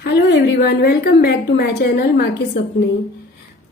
Hello everyone, welcome back to my channel माँ के सपने।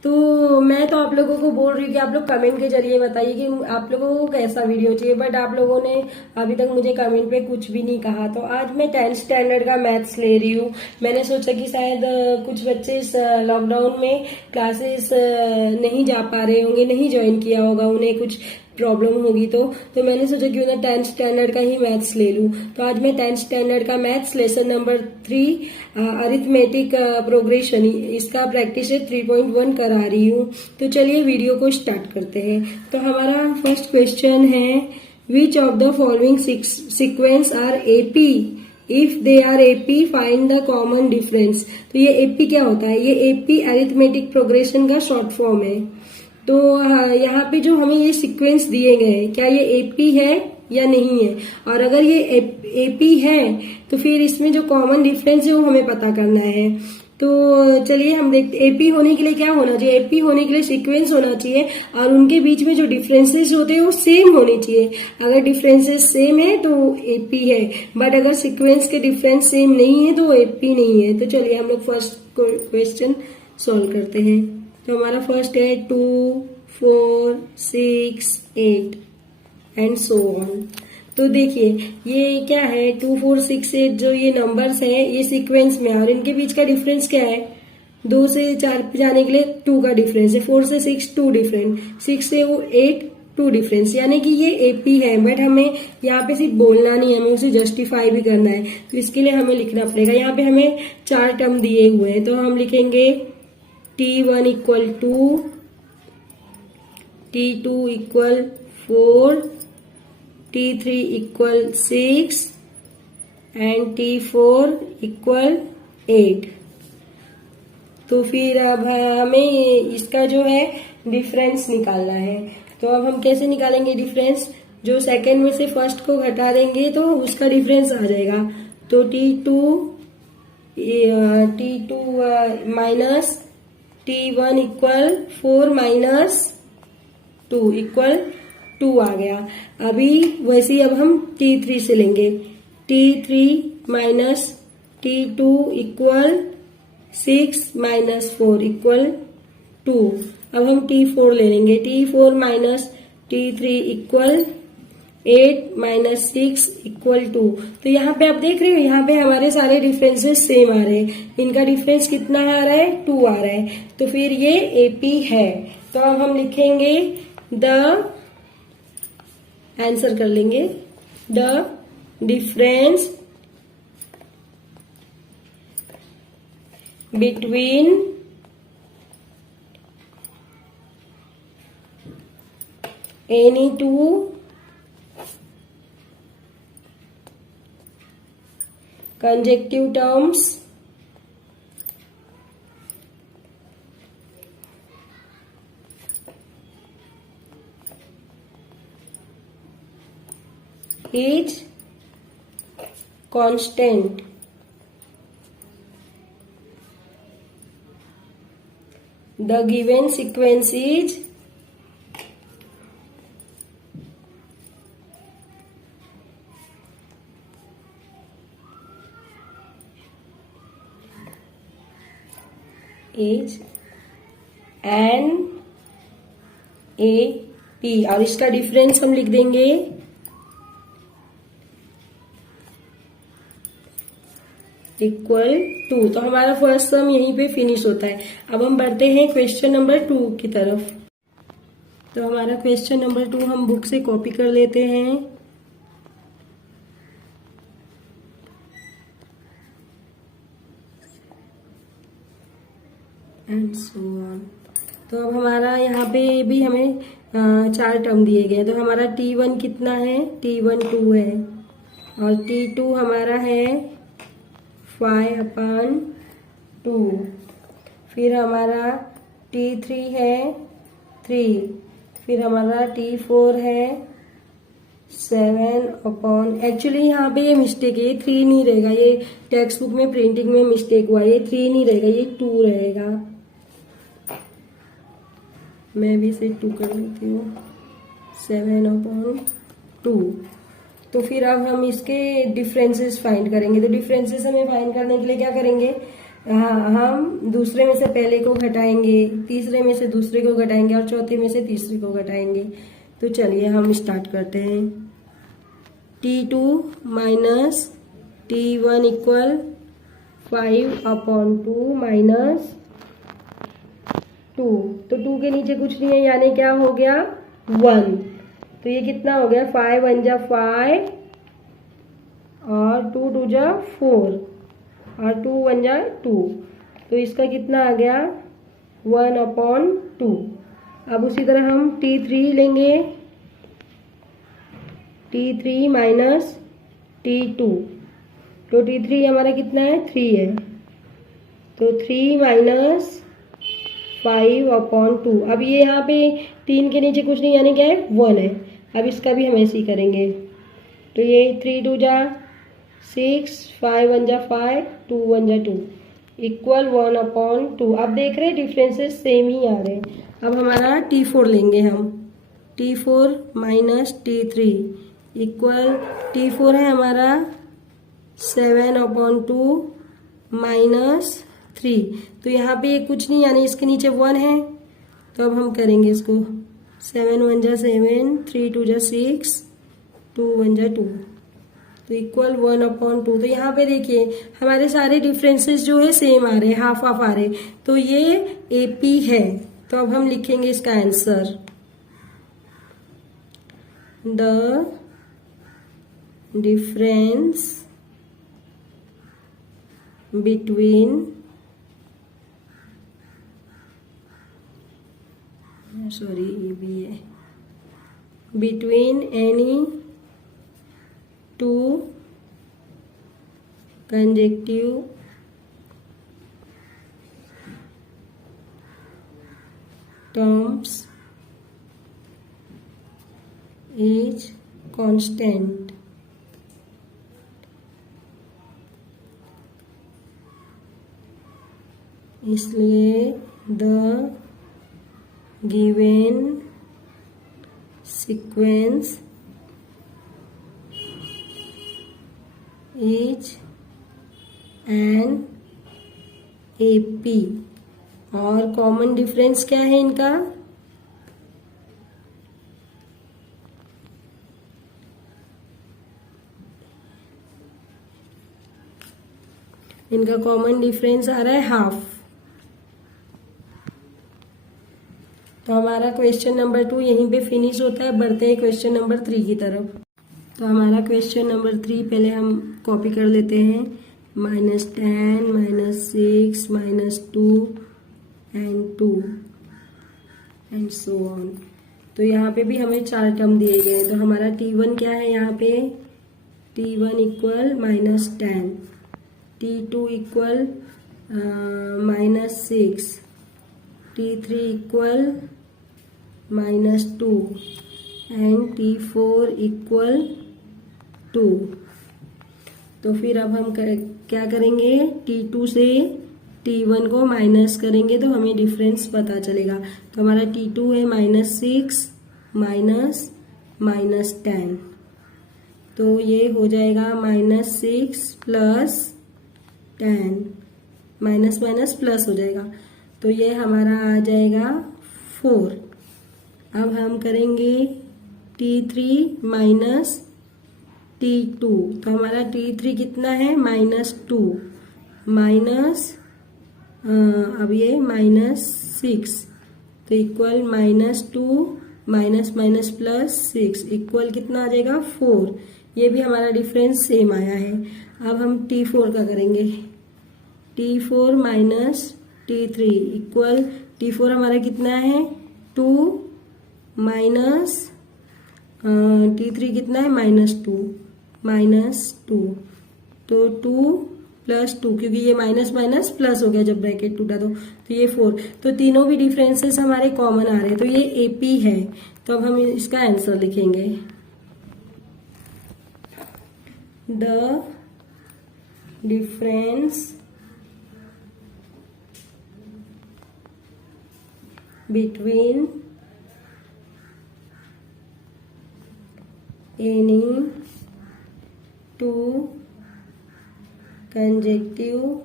तो मैं तो आप लोगों को बोल रही हूँ कि आप लोग कमेंट के जरिए बताइए कि आप लोगों को कैसा वीडियो चाहिए, बट आप लोगों ने अभी तक मुझे कमेंट पे कुछ भी नहीं कहा। तो आज मैं 10th स्टैंडर्ड का मैथ्स ले रही हूँ। मैंने सोचा कि शायद कुछ बच्चे इस लॉकडाउन में क्लासेस नहीं जा पा रहे होंगे, नहीं ज्वाइन किया होगा, उन्हें कुछ प्रॉब्लम होगी। तो मैंने सोचा क्यों ना 10th स्टैंडर्ड का ही मैथ्स ले लूं। तो आज मैं 10th स्टैंडर्ड का maths lesson number 3 arithmetic progression, इसका प्रैक्टिस 3.1 करा रही हूँ। तो चलिए वीडियो को स्टार्ट करते हैं। तो हमारा फर्स्ट क्वेश्चन है, which of the following sequence are AP, if they are AP find the common difference. तो ये एपी क्या होता है? ये एपी अरिथमेटिक प्रोग्रेशन का शॉर्ट फॉर्म है। तो यहाँ पे जो हमें ये सीक्वेंस दिए गए हैं, क्या ये एपी है या नहीं है? और अगर ये एपी है तो फिर इसमें जो कॉमन डिफरेंस है वो हमें पता करना है। तो चलिए हम देखते, एपी होने के लिए क्या होना चाहिए? एपी होने के लिए सीक्वेंस होना चाहिए और उनके बीच में जो डिफरेंसेस होते हैं वो सेम होने चाहिए। अगर डिफरेंसेस सेम है तो एपी है, बट अगर सीक्वेंस के डिफरेंस सेम नहीं है तो एपी नहीं है। तो चलिए हम लोग फर्स्ट क्वेश्चन सॉल्व करते हैं। तो हमारा फर्स्ट है 2, 4, 6, 8 एंड सो ऑन। तो देखिए ये क्या है, 2, 4, 6, 8 जो ये नंबर्स है ये सीक्वेंस में है और इनके बीच का डिफरेंस क्या है? 2 से 4 पे जाने के लिए 2 का डिफरेंस है, 4 से 6 2 डिफरेंस, 6 से 8 2 डिफरेंस, यानी कि ये एपी है। बट हमें यहाँ पे सिर्फ बोलना नहीं है, हमें उसे जस्टिफाई भी करना है। तो इसके लिए हमें लिखना पड़ेगा। यहाँ पे हमें 4 टर्म दिए हुए हैं, तो हम लिखेंगे T1 equal two, T2 equal 4, T3 equal 6 and T4 equal 8। तो फिर अब हमें इसका जो है डिफरेंस निकालना है। तो अब हम कैसे निकालेंगे डिफरेंस? जो सेकंड में से फर्स्ट को घटा देंगे तो उसका डिफरेंस आ जाएगा। तो T2 minus T1 equal 4 minus 2 equal 2 आ गया। अभी वैसे ही अब हम T3 से लेंगे, T3 minus T2 equal 6 minus 4 equal 2। अब हम T4 ले लेंगे, T4 minus T3 equal 8 minus 6 equal 2। तो यहाँ पे आप देख रहे हो, यहाँ पे हमारे सारे डिफरेंसेस सेम आ रहे हैं। इनका डिफरेंस कितना आ रहा है? 2 आ रहा है। तो फिर ये एपी है। तो अब हम लिखेंगे द, आंसर कर लेंगे, the difference between any two conjective terms is constant. The given sequence is an A P और इसका डिफरेंस हम लिख देंगे इक्वल 2। तो हमारा फर्स्ट सम यहीं पे फिनिश होता है। अब हम बढ़ते हैं क्वेश्चन नंबर 2 की तरफ। तो हमारा क्वेश्चन नंबर 2 हम बुक से कॉपी कर लेते हैं। And so on. तो अब हमारा यहाँ पे भी हमें 4 टर्म दिए गए। तो हमारा T1 कितना है? T1 2 है और T2 हमारा है 5/2। फिर हमारा T3 है 3। फिर हमारा T4 है 7/, एक्चुअली यहाँ पे ये मिस्टेक है, ये 3 नहीं रहेगा। ये टेक्स्ट बुक में प्रिंटिंग में मिस्टेक हुआ, ये 3 नहीं रहेगा, ये 2 रहेगा। मैं भी इसे 2 कर लेती हूँ, 7/2। तो फिर अब हम इसके डिफरेंसेस फाइंड करेंगे। तो डिफरेंसेस हमें फाइंड करने के लिए क्या करेंगे, हम दूसरे में से पहले को घटाएंगे, तीसरे में से दूसरे को घटाएंगे और चौथे में से तीसरे को घटाएंगे। तो चलिए हम स्टार्ट करते हैं। T2 minus T1 equal 5/2 minus 2। तो 2 के नीचे कुछ नहीं है, यानी क्या हो गया 1। तो ये कितना हो गया, 5 1 जा 5 और 2 2 जा 4 और 2 1 जा 2। तो इसका कितना आ गया 1/2। अब उसी तरह हम T3 लेंगे, T3 माइनस T2। तो T3 हमारा कितना है 3 है, तो 3 माइनस 5/2। अब ये यहाँ पे 3 के नीचे कुछ नहीं, यानी क्या है 1 है। अब इसका भी हम ऐसे ही करेंगे। तो ये 3 2 जा 6, 5 1 जा 5, 2 1 जा 2 इक्वल 1/2। अब देख रहे हैं डिफरेंसेस सेम ही आ रहे हैं। अब हमारा T4 लेंगे हम, T4 minus T3 equal, T4 है हमारा 7/2 माइनस 3। तो यहाँ पे ये कुछ नहीं, यानी इसके नीचे 1 है। तो अब हम करेंगे इसको, 7 1 जा 7, 3 2 जा 6, 2 1 जा 2 तो इक्वल 1/2। तो यहाँ पे देखिए हमारे सारे डिफरेंसेस जो है सेम आ रहे हैं, हाफ हाफ आ रहे हैं। तो ये AP है। तो अब हम लिखेंगे इसका आंसर, द डिफरेंस बिटवीन ये भी है, between any two consecutive terms is constant. इसलिए the given sequence is an AP। और कॉमन डिफरेंस क्या है इनका, इनका कॉमन डिफरेंस आ रहा है हाफ। तो हमारा क्वेश्चन नंबर 2 यहीं पे फिनिश होता है। बढ़ते हैं क्वेश्चन नंबर 3 की तरफ। तो हमारा क्वेश्चन नंबर 3 पहले हम कॉपी कर लेते हैं, -10 -6 -2 एंड 2 एंड सो ऑन। तो यहाँ पे भी हमें 4 टर्म दिए गए हैं। तो हमारा T1 क्या है, यहाँ पे T1 equal -10, T2 equal -6, T3 equal -2 and T4 equal 2। तो फिर अब हम क्या करेंगे, T2 से T1 को माइनस करेंगे तो हमें डिफरेंस पता चलेगा। तो हमारा T2 है -6 माइनस -10। तो ये हो जाएगा -6 प्लस 10, माइनस माइनस प्लस हो जाएगा। तो ये हमारा आ जाएगा 4। अब हम करेंगे T3 माइनस T2। तो हमारा T3 कितना है -2 माइनस, अब ये -6 तो equal -2 minus minus plus 6 equal कितना आ जाएगा 4। ये भी हमारा डिफरेंस सेम आया है। अब हम T4 का करेंगे, T4 minus T3 equal, T4 हमारा कितना है 2 माइनस T3 कितना है -2 तो 2 प्लस 2, क्योंकि ये माइनस माइनस प्लस हो गया जब ब्रैकेट टूटा तो ये 4। तो तीनों भी डिफरेंसेस हमारे कॉमन आ रहे हैं। तो ये AP है। तो अब हम इसका आंसर लिखेंगे, the difference between any 2 consecutive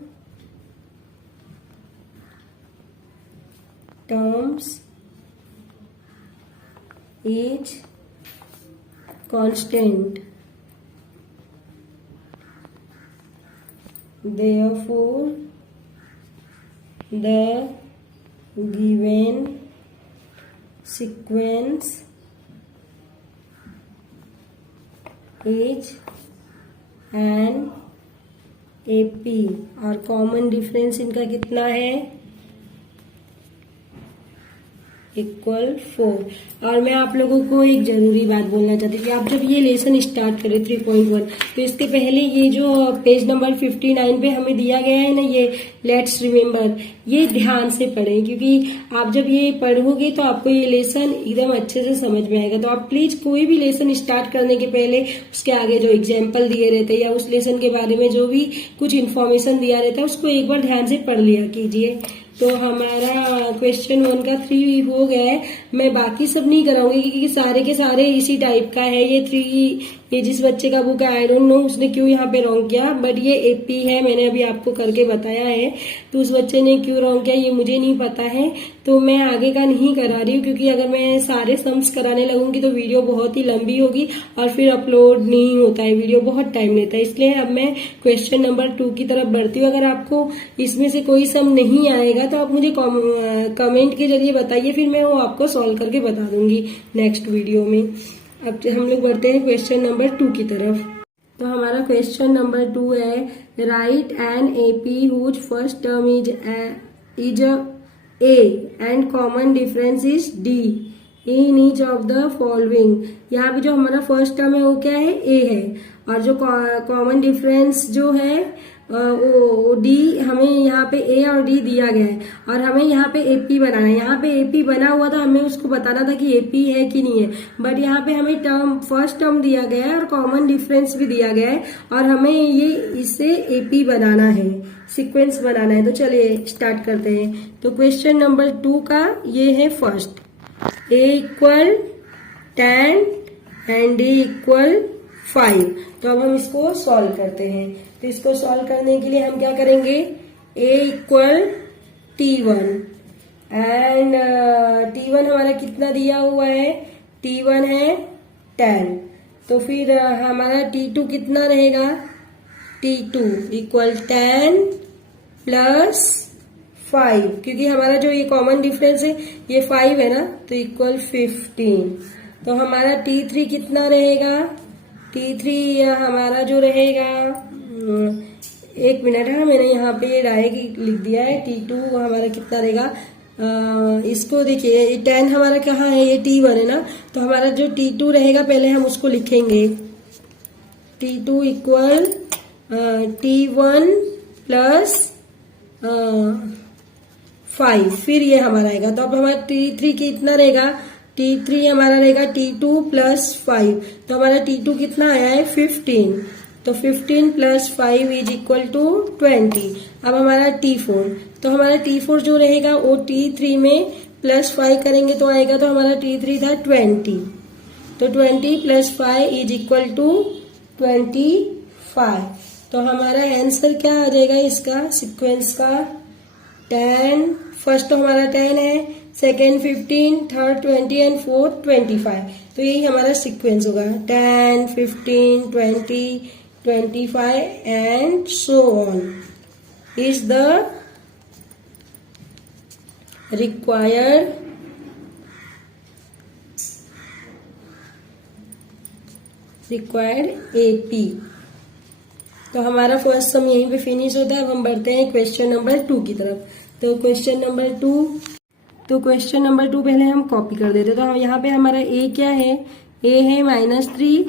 terms is constant. Therefore, the given sequence is an AP और कॉमन डिफरेंस इनका कितना है इक्वल 4। और मैं आप लोगों को एक जरूरी बात बोलना चाहती हूँ कि आप जब ये लेसन स्टार्ट करें 3.1 तो इसके पहले ये जो पेज नंबर 59 पे हमें दिया गया है ना ये लेट्स रिमेम्बर, ये ध्यान से पढ़ें क्योंकि आप जब ये पढ़ोगे तो आपको ये लेसन एकदम अच्छे से समझ में आएगा। तो आप प्लीज कोई भी लेसन स्टार्ट करने के पहले उसके आगे जो एग्जाम्पल दिए रहते हैं या उस लेसन के बारे में जो भी कुछ इन्फॉर्मेशन दिया रहता है उसको एक बार ध्यान से पढ़ लिया कीजिए। तो हमारा क्वेश्चन 1 का 3 हो गया है। मैं बाकी सब नहीं कराऊंगी क्योंकि सारे के सारे इसी टाइप का है। ये 3 ये जिस बच्चे का बुक है आई डोंट नो उसने क्यों यहाँ पे रॉन्ग किया, बट ये एपी है, मैंने अभी आपको करके बताया है। तो उस बच्चे ने क्यों रॉन्ग किया ये मुझे नहीं पता है, तो मैं आगे का नहीं करा रही हूँ क्योंकि अगर मैं सारे सम्स कराने लगूंगी तो वीडियो बहुत ही लंबी होगी और फिर अपलोड नहीं होता है, वीडियो बहुत टाइम लेता है। इसलिए अब मैं क्वेश्चन नंबर 2 की तरफ बढ़ती हूँ। अगर आपको इसमें से कोई सम नहीं आएगा तो आप मुझे कमेंट के जरिए बताइए, फिर मैं वो आपको सॉल्व करके बता दूंगी नेक्स्ट वीडियो में। अब हम लोग बढ़ते हैं क्वेश्चन नंबर 2 की तरफ। तो हमारा क्वेश्चन नंबर 2 है right an AP whose first term is a and common difference is d in each of the following. यहाँ पे जो हमारा फर्स्ट टर्म है वो क्या है ए है और जो कॉमन डिफरेंस जो है वो डी, हमें यहाँ पे ए और डी दिया गया है और हमें यहाँ पे एपी बनाना है। यहाँ पे एपी बना हुआ था, हमें उसको बताना था कि एपी है कि नहीं है, बट यहाँ पे हमें टर्म फर्स्ट टर्म दिया गया है और कॉमन डिफरेंस भी दिया गया है और हमें ये इससे एपी बनाना है, सीक्वेंस बनाना है। तो चलिए स्टार्ट करते हैं। तो क्वेश्चन नंबर 2 का ये है first, A equal 10 and D equal 5। तो अब हम इसको सॉल्व करते हैं। तो इसको सॉल्व करने के लिए हम क्या करेंगे, a equal T1 and T1 हमारा कितना दिया हुआ है, T1 है 10। तो फिर हमारा T2 कितना रहेगा, T2 इक्वल 10 प्लस 5, क्योंकि हमारा जो ये कॉमन डिफरेंस है ये 5 है ना, तो इक्वल 15। तो हमारा T3 कितना रहेगा, T3 हमारा जो रहेगा, एक मिनट है, मैंने यहाँ पे डायरेक्ट लिख दिया है। T2 हमारा कितना रहेगा, इसको देखिए 10 हमारा कहाँ है, ये T1 है ना, तो हमारा जो T2 रहेगा पहले हम उसको लिखेंगे, T2 इक्वल T1 प्लस 5, फिर ये हमारा आएगा। तो अब हमारा T3 कितना रहेगा, T3 हमारा रहेगा T2 प्लस 5, तो हमारा T2 कितना आया है 15। तो 15 प्लस 5 इज इक्वल टू 20। अब हमारा T4, तो हमारा T4 जो रहेगा वो T3 में प्लस 5 करेंगे तो आएगा, तो हमारा T3 था 20। तो 20 प्लस 5 इज इक्वल टू 25। तो हमारा आंसर क्या आ जाएगा इसका सीक्वेंस का, 10 फर्स्ट तो हमारा 10 है, सेकेंड 15, थर्ड 20 एंड फोर्थ 25। तो यही हमारा सीक्वेंस होगा 10, 15, 20, 25 and so on is the required AP। तो हमारा फर्स्ट सम यहीं पे फिनिश होता है। अब हम बढ़ते हैं क्वेश्चन नंबर 2 की तरफ। तो क्वेश्चन नंबर 2 पहले हम कॉपी कर देते। तो यहाँ पे हमारा ए क्या है, ए है -3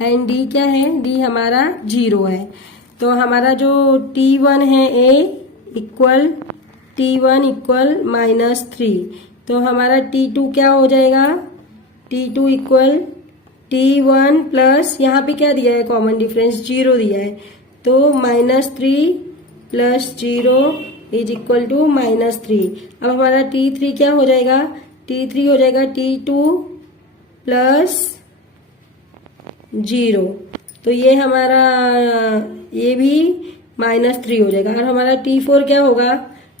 एंड डी क्या है, डी हमारा 0 है। तो हमारा जो T1 है ए इक्वल T1 इक्वल -3, तो हमारा T2 क्या हो जाएगा, T2 इक्वल T1 प्लस यहाँ पे क्या दिया है कॉमन डिफरेंस 0 दिया है, तो -3 प्लस 0 इज इक्वल टू -3। अब हमारा T3 क्या हो जाएगा, T3 हो जाएगा T2 प्लस 0, तो ये हमारा ये भी -3 हो जाएगा। और हमारा T4 क्या होगा,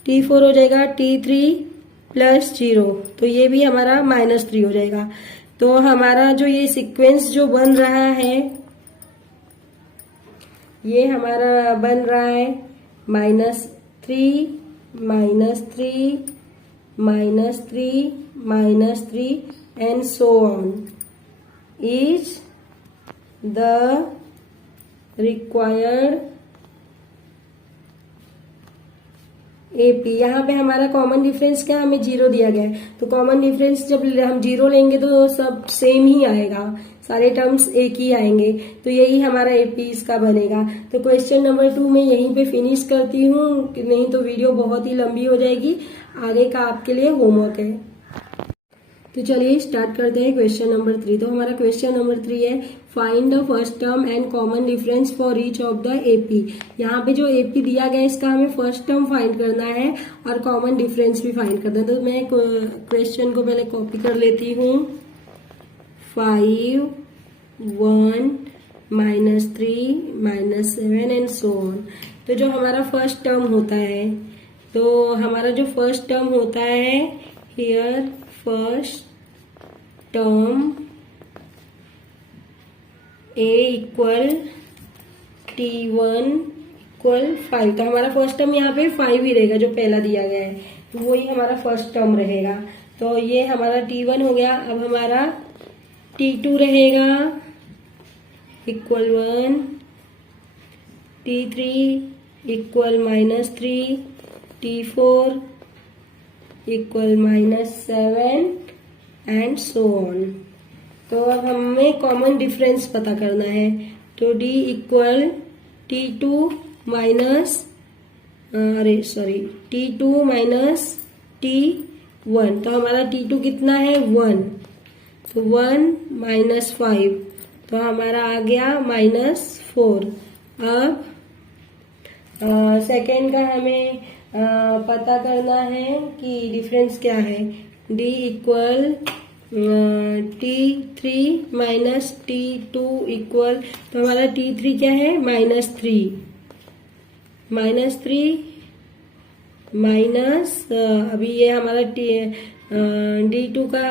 T4 हो जाएगा T3 + 0, तो ये भी हमारा -3 हो जाएगा। तो हमारा जो ये सीक्वेंस जो बन रहा है, ये हमारा बन रहा है -3 -3 -3 -3 and so on is the required AP। यहाँ पे हमारा कॉमन डिफरेंस क्या, हमें 0 दिया गया है, तो कॉमन डिफरेंस जब हम 0 लेंगे तो सब सेम ही आएगा, सारे टर्म्स एक ही आएंगे, तो यही हमारा AP इसका बनेगा। तो क्वेश्चन नंबर 2 मैं यहीं पे फिनिश करती हूँ, नहीं तो वीडियो बहुत ही लंबी हो जाएगी, आगे का आपके लिए होमवर्क है। तो चलिए स्टार्ट करते हैं क्वेश्चन नंबर 3। तो हमारा क्वेश्चन नंबर 3 है, find the first term and common difference for each of the AP। यहाँ पे जो AP दिया गया है इसका हमें फर्स्ट टर्म फाइंड करना है और कॉमन डिफरेंस भी फाइंड करना है। तो मैं क्वेश्चन को पहले कॉपी कर लेती हूँ। 5 1 -3 -7 एंड सो ऑन। तो जो हमारा फर्स्ट टर्म होता है, तो हमारा जो फर्स्ट टर्म होता है, here first term A = T1 = 5। तो हमारा फर्स्ट टर्म यहाँ पे 5 ही रहेगा, जो पहला दिया गया है, तो वही हमारा फर्स्ट टर्म रहेगा। तो ये हमारा T1 हो गया। अब हमारा T2 रहेगा =1, T3 = -3, T4 = -7 and so on. तो अब हमें कॉमन डिफरेंस पता करना है। तो D = T2 -T1। तो हमारा T2 कितना है, 1, तो 1 - 5, तो हमारा आ गया -4। अब सेकेंड का हमें पता करना है कि डिफरेंस क्या है। D = T3 - T2 तो हमारा T3 क्या है, -3 अभी ये हमारा D2 का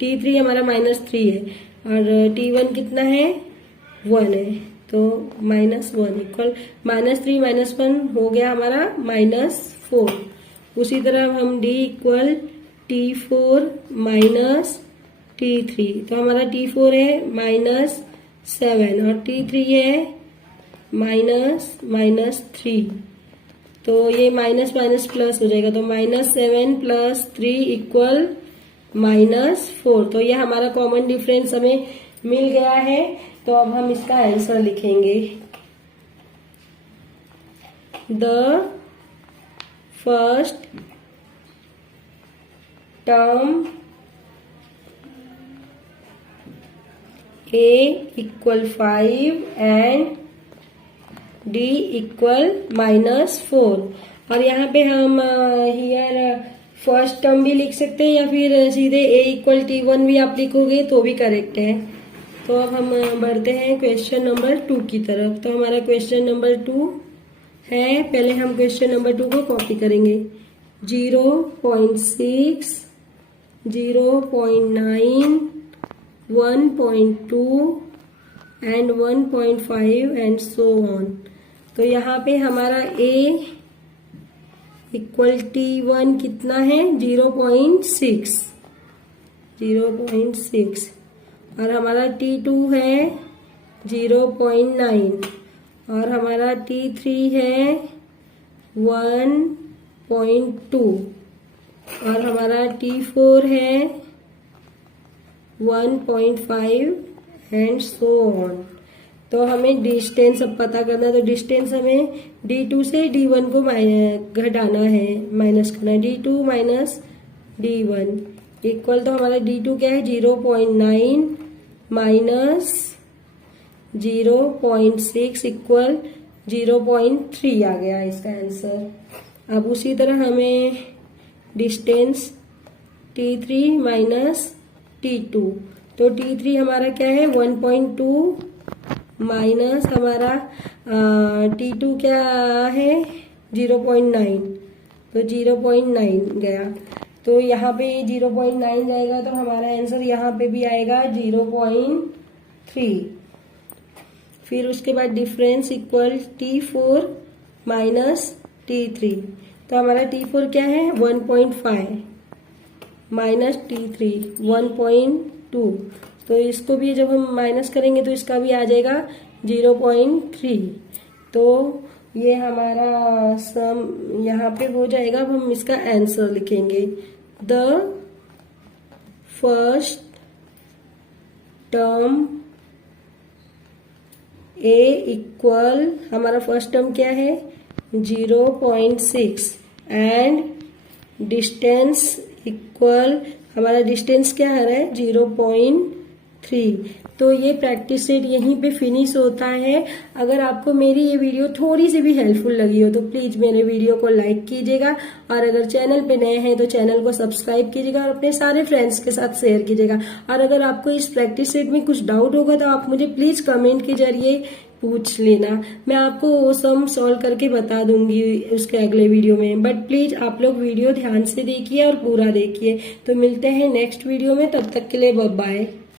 T3 हमारा -3 है और T1 कितना है, 1 है, तो -1 = -3 - 1 हो गया हमारा -4। उसी तरह हम D = T4 - T3, तो हमारा T4 है -7 और T3 है -3, तो ये माइनस माइनस प्लस हो जाएगा, तो -7 + 3 = -4। तो ये हमारा कॉमन डिफरेंस हमें मिल गया है। तो अब हम इसका आंसर लिखेंगे। The first term A = 5 and D = -4। और यहाँ पे हम हियर फर्स्ट टर्म भी लिख सकते हैं या फिर सीधे A = T1 भी आप लिखोगे तो भी करेक्ट है। तो अब हम बढ़ते हैं क्वेश्चन नंबर 2 की तरफ। तो हमारा क्वेश्चन नंबर 2 है, पहले हम क्वेश्चन नंबर 2 को कॉपी करेंगे। 0.6 0.9 1.2 एंड 1.5 एंड सो ऑन। तो यहाँ पे हमारा A = T1 कितना है, 0.6 और हमारा T2 है 0.9 और हमारा T3 है 1.2 और हमारा T4 है 1.5 एंड सो ऑन। तो हमें डिस्टेंस अब पता करना है। तो डिस्टेंस हमें D2 से D1 को घटाना है, माइनस करना है। D2 - D1 इक्वल, तो हमारा D2 क्या है, 0.9 माइनस 0.6 = 0.3 आ गया इसका आंसर। अब उसी तरह हमें डिस्टेंस T3 - T2, तो T3 हमारा क्या है 1.2 माइनस हमारा T2 क्या है 0.9, तो 0.9 गया। तो यहाँ पे 0.9 जाएगा तो हमारा आंसर यहाँ पे भी आएगा 0.3। फिर उसके बाद difference equal T4 minus T3, तो हमारा T4 क्या है 1.5 माइनस T3 1.2, तो इसको भी जब हम माइनस करेंगे तो इसका भी आ जाएगा 0.3। तो ये हमारा सम यहाँ पे हो जाएगा। अब हम इसका आंसर लिखेंगे। The first term A equal, हमारा फर्स्ट टर्म क्या है 0.6 एंड डिस्टेंस इक्वल, हमारा डिस्टेंस क्या आ रहा है 0.3। तो ये प्रैक्टिस सेट यहीं पे फिनिश होता है। अगर आपको मेरी ये वीडियो थोड़ी सी भी हेल्पफुल लगी हो तो प्लीज मेरे वीडियो को लाइक कीजिएगा, और अगर चैनल पे नए हैं तो चैनल को सब्सक्राइब कीजिएगा और अपने सारे फ्रेंड्स के साथ शेयर कीजिएगा। और अगर आपको इस प्रैक्टिस सेट में कुछ डाउट होगा तो आप मुझे प्लीज कमेंट के जरिए पूछ लेना, मैं आपको वो सम सॉल्व करके बता दूंगी उसके अगले वीडियो में। बट प्लीज आप लोग वीडियो ध्यान से देखिए और पूरा देखिए। तो मिलते हैं नेक्स्ट वीडियो में, तब तक के लिए बाय बाय।